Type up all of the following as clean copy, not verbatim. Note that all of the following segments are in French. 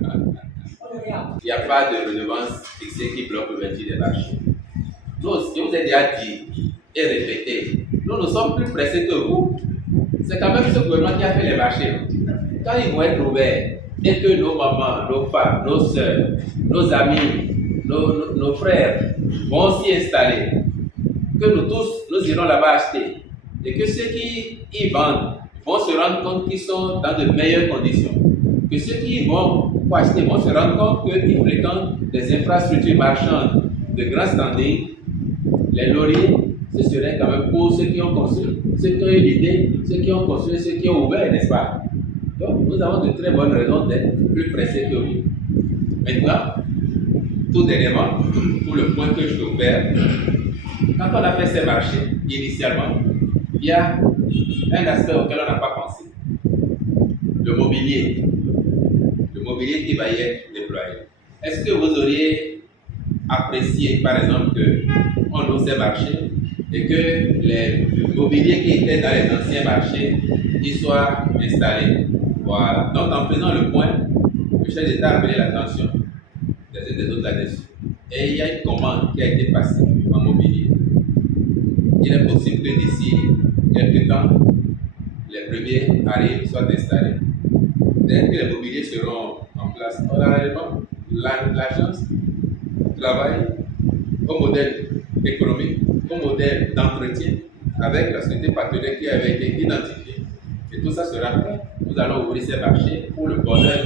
Il n'y a pas de redevance fixée qui bloque l'ouverture des marchés. Nous, je vous ai déjà dit et répété, nous sommes plus pressés que vous. C'est quand même ce gouvernement qui a fait les marchés. Quand ils vont être ouverts et que nos mamans, nos femmes, nos soeurs, nos amis, nos frères vont s'y installer, que nous tous, nous irons là-bas acheter et que ceux qui y vendent vont se rendre compte qu'ils sont dans de meilleures conditions, que ceux qui y vont pour acheter vont se rendre compte qu'ils fréquentent des infrastructures marchandes de grand standing. Les lauriers, ce serait quand même pour ceux qui ont construit, ceux qui ont eu l'idée, ceux qui ont construit, ceux qui ont ouvert, n'est-ce pas? Donc, nous avons de très bonnes raisons d'être plus pressés que vous. Maintenant, tout dernièrement, pour le point que je veux faire, quand on a fait ces marchés, initialement, il y a un aspect auquel on n'a pas pensé. Le mobilier. Le mobilier qui va y être déployé. Est-ce que vous auriez apprécié, par exemple, qu'on ouvre ces marchés et que le mobilier qui était dans les anciens marchés, il soit installé? Voilà. Donc, en faisant le point, le chef d'État a appelé l'attention des uns des autres là-dessus. Et il y a une commande qui a été passée en mobilier. Il est possible que d'ici quelques temps, les premiers arrivent, soient installés. Dès que les mobiliers seront en place, l'agence travaille au modèle économique, au modèle d'entretien avec la société partenaire qui avait été identifiée. Et tout ça sera prêt. Nous allons ouvrir ces marchés pour le bonheur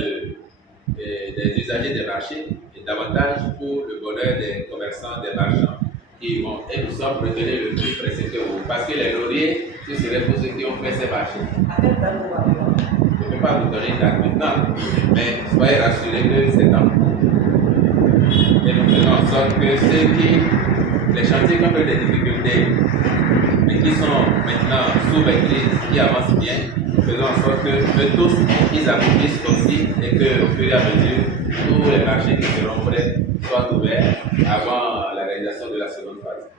des usagers des marchés et davantage pour le bonheur des commerçants, des marchands qui vont. Et nous sommes retenus le plus pressé que vous. Parce que les lauriers, ce serait pour ceux qui ont fait ces marchés. Je ne peux pas vous donner une date maintenant, mais soyez rassurés que c'est en cours. Et nous faisons en sorte que les chantiers qui ont des difficultés, mais qui sont maintenant sous maîtrise, qui avancent bien, nous faisons en sorte que tous ils accomplissent aussi et qu'au fur et à mesure, tous les marchés qui seront prêts soient ouverts avant la réalisation de la seconde phase.